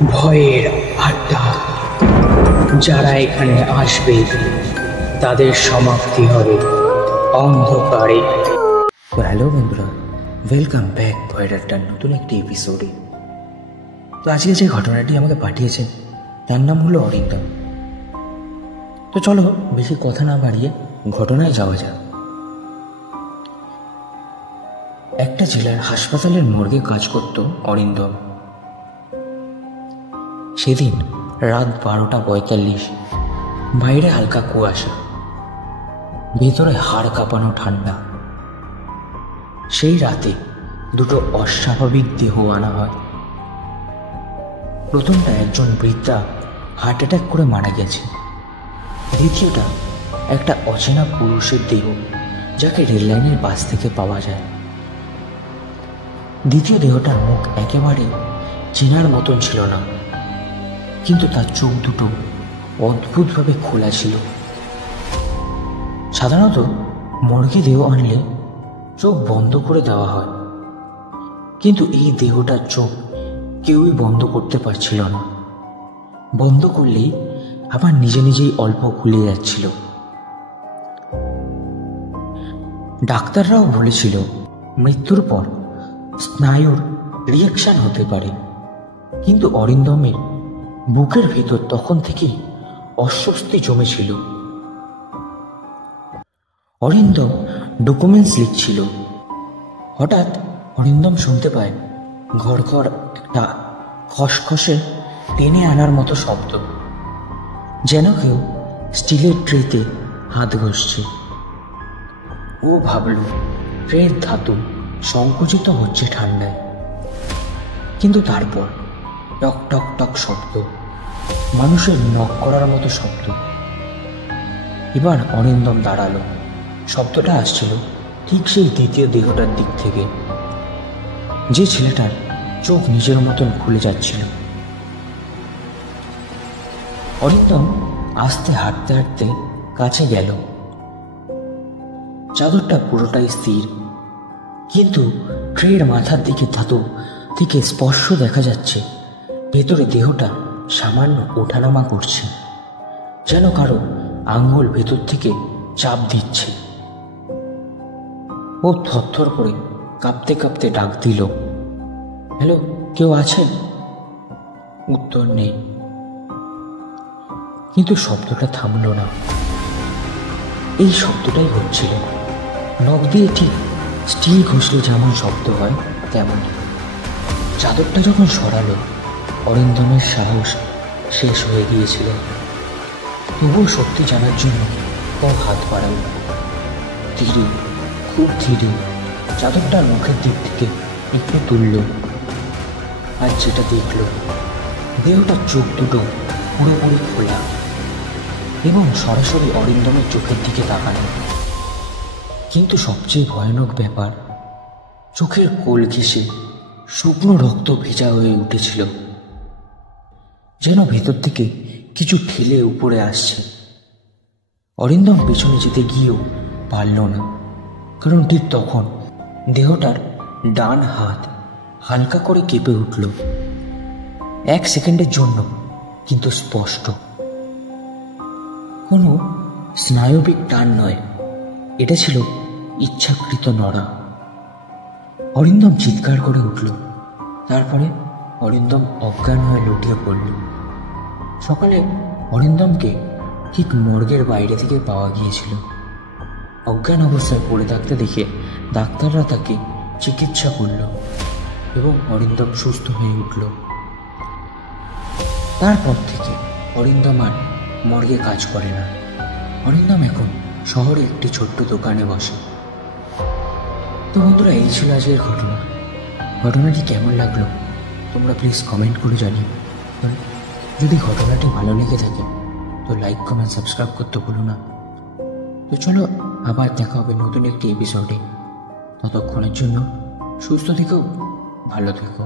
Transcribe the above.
ভয়ের আড্ডা। যারা এখানে আসবে তাদের সমাপ্তি হবে অন্ধকারে। তো হ্যালো বন্ধুরা, ওয়েলকাম ব্যাক ভয়ের আড্ডার নতুন একটি এপিসোডে। তো আজকে যে ঘটনাটি আমাকে পাঠিয়েছেন তার নাম হলো অরিন্দম। তো চলো বেশি কথা না বাড়িয়ে ঘটনায় যাওয়া যাক। একটা জেলার হাসপাতালের মর্গে কাজ করত অরিন্দম। সেদিন রাত 12:45, বাইরে হালকা কুয়াশা, ভেতরে হাড় কাঁপানো ঠান্ডা। সেই রাতে দুটো অস্বাভাবিক দেহ আনা হয়। প্রথমটা একজন বৃদ্ধা হার্ট অ্যাটাক করে মারা গেছে। দ্বিতীয়টা একটা অচেনা পুরুষের দেহ, যাকে রেললাইনের পাশ থেকে পাওয়া যায়। দ্বিতীয় দেহটার মুখ একেবারে চেনার মতন ছিল না, কিন্তু তার চোখ দুটো অদ্ভুতভাবে খোলা ছিল। সাধারণত মর্গে দেহ আনলে চোখ বন্ধ করে দেওয়া হয়, কিন্তু এই দেহটার চোখ কেউই বন্ধ করতে পারছিল না। বন্ধ করলেই আবার নিজে নিজেই অল্প খুলে যাচ্ছিল। ডাক্তাররাও বলেছিল মৃত্যুর পর স্নায়ুর রিয়াকশন হতে পারে, কিন্তু অরিন্দমের বুকের ভিতর তখন থেকেই অস্বস্তি জমেছিল। অরিন্দম ডকুমেন্টস লিখছিল। হঠাৎ অরিন্দম শুনতে পায় ঘর ঘর একটা খসখসে টেনে আনার মতো শব্দ, যেন কেউ স্টিলের ট্রেতে হাত ঘষছে। ও ভাবল ট্রের ধাতু সংকুচিত হচ্ছে ঠান্ডায়। কিন্তু তারপর টক টক টক শব্দ, মানুষের নক করার মতো শব্দ। এবার অরিন্দম দাঁড়ালো। শব্দটা আসছিল ঠিক সেই দ্বিতীয় দেহটার দিক থেকে, যে ছেলেটার চোখ নিজের মতন খুলে যাচ্ছিল। অরিন্দম আস্তে হাঁটতে হাঁটতে কাছে গেল। চাদরটা পুরোটাই স্থির, কিন্তু ট্রের মাথার দিকে ধাতু থেকে স্পর্শ দেখা যাচ্ছে ভেতরে দেহটা সামান্য ওঠানামা করছে, যেন কারো আঙ্গুল ভেতর থেকে চাপ দিচ্ছে। ও থরথর করে কাঁপতে কাঁপতে ডাক দিল, হ্যালো, কেউ আছেন? উত্তর নেই। কিন্তু শব্দটা থামল না। এই শব্দটাই হচ্ছিল। নখ দিয়ে ঠিক স্টিল ঘষলে যেমন শব্দ হয় তেমন। চাদরটা যখন সরালো, অরিন্দমের সাহস শেষ হয়ে গিয়েছিল। তবুও সত্যি জানার জন্য ও হাত বাড়াল। ধীরে, খুব ধীরে চাদরটার মুখের দিক থেকে একটু তুলল। আর যেটা দেখল, দেহটার চোখ দুটো পুরোপুরি খোলা এবং সরাসরি অরিন্দমের চোখের দিকে তাকানো। কিন্তু সবচেয়ে ভয়ানক ব্যাপার, চোখের কোল ঘেঁষে শুকনো রক্ত ভেজা হয়ে উঠেছিল, যেন ভেতর থেকে কিছু ঠেলে উপরে আসছে। অরিন্দম পেছনে যেতে গিয়েও পারল না, কারণ ঠিক তখন দেহটার ডান হাত হালকা করে কেঁপে উঠল। 1 সেকেন্ডের জন্য, কিন্তু স্পষ্ট। কোনো স্নায়বিক টান নয়, এটা ছিল ইচ্ছাকৃত নড়া। অরিন্দম চিৎকার করে উঠল। তারপরে অরিন্দম অজ্ঞান হয়ে লুটিয়ে পড়ল। সকালে অরিন্দমকে ঠিক মর্গের বাইরে থেকে পাওয়া গিয়েছিল। অজ্ঞান অবস্থায় পড়ে থাকতে দেখে ডাক্তাররা তাকে চিকিৎসা করল এবং অরিন্দম সুস্থ হয়ে উঠল। তারপর থেকে অরিন্দম আর মর্গে কাজ করে না। অরিন্দম এখন শহরে একটি ছোট্ট দোকানে বসে। তো বন্ধুরা, এই ছিল আজকের ঘটনা। ঘটনাটি কেমন লাগলো তোমরা প্লিজ কমেন্ট করে জানিও। যদি ঘটনাটি ভালো লেগে থাকে তো লাইক, কমেন্ট, সাবস্ক্রাইব করতে ভুলো না। তো চলো আবার দেখা হবে নতুন একটি এপিসোডে। ততক্ষণের জন্য সুস্থ থেকো, ভালো থেকো।